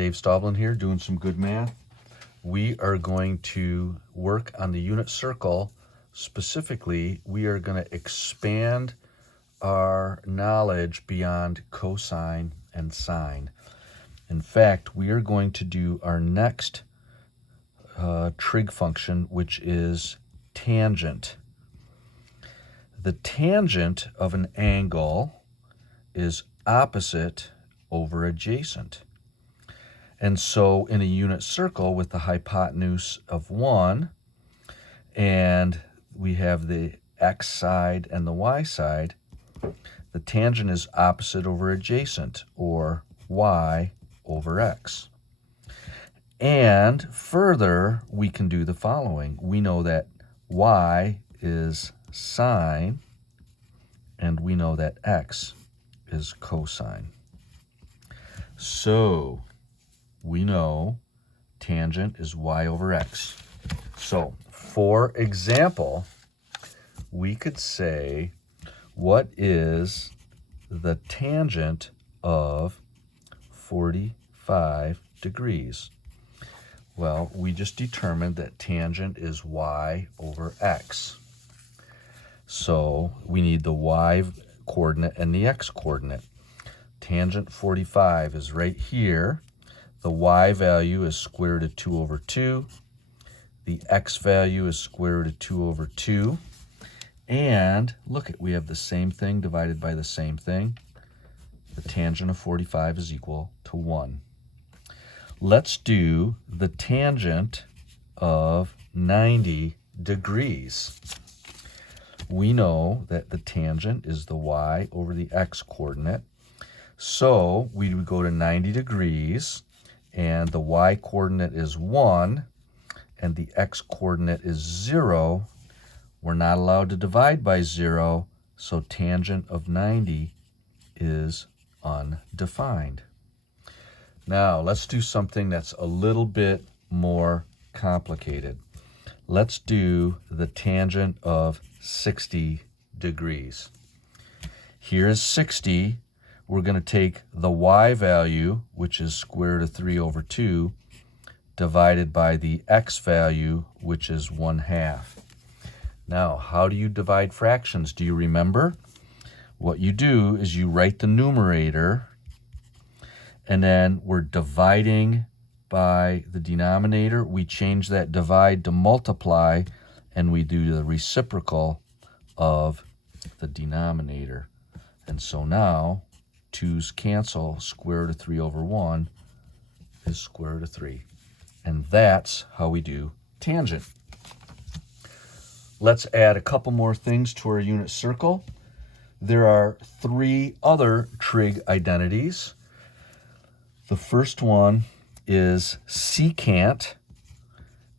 Dave Staublin here, doing some good math. We are going to work on the unit circle. Specifically, we are going to expand our knowledge beyond cosine and sine. In fact, we are going to do our next trig function, which is tangent. The tangent of an angle is opposite over adjacent. And so in a unit circle with the hypotenuse of 1, and we have the x side and the y side, the tangent is opposite over adjacent, or y over x. And further, we can do the following. We know that y is sine, and we know that x is cosine. So we know tangent is y over x. So, for example, we could say, what is the tangent of 45 degrees? Well, we just determined that tangent is y over x. So we need the y coordinate and the x coordinate. Tangent 45 is right here. The y value is square root of 2 over 2. The x value is square root of 2 over 2. And look, we have the same thing divided by the same thing. The tangent of 45 is equal to 1. Let's do the tangent of 90 degrees. We know that the tangent is the y over the x coordinate. So we would go to 90 degrees, and the y coordinate is 1, and the x coordinate is 0. We're not allowed to divide by 0, so tangent of 90 is undefined. Now, let's do something that's a little bit more complicated. Let's do the tangent of 60 degrees. Here is 60. We're going to take the y value, which is square root of 3 over 2, divided by the x value, which is 1/2. Now, how do you divide fractions? Do you remember? What you do is you write the numerator, and then we're dividing by the denominator. We change that divide to multiply, and we do the reciprocal of the denominator. And so now, 2's cancel. Square root of 3 over 1 is square root of 3. And that's how we do tangent. Let's add a couple more things to our unit circle. There are 3 other trig identities. The first one is secant,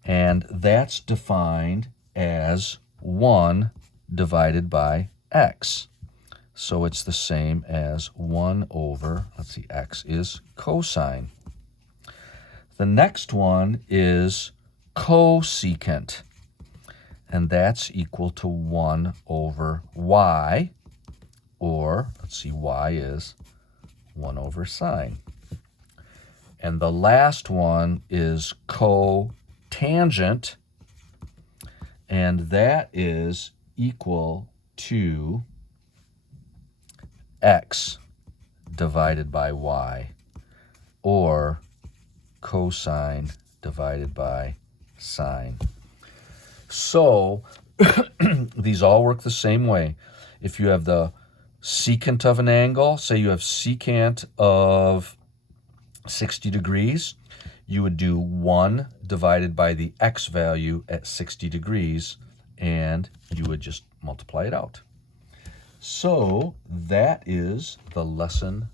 and that's defined as 1 divided by x. So it's the same as 1 over, let's see, x is cosine. The next one is cosecant, and that's equal to 1 over y, or, let's see, y is 1 over sine. And the last one is cotangent, and that is equal to x divided by y, or cosine divided by sine. So these all work the same way. If you have the secant of an angle, say you have secant of 60 degrees, you would do 1 divided by the x value at 60 degrees, and you would just multiply it out. So that is the lesson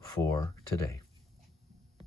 for today.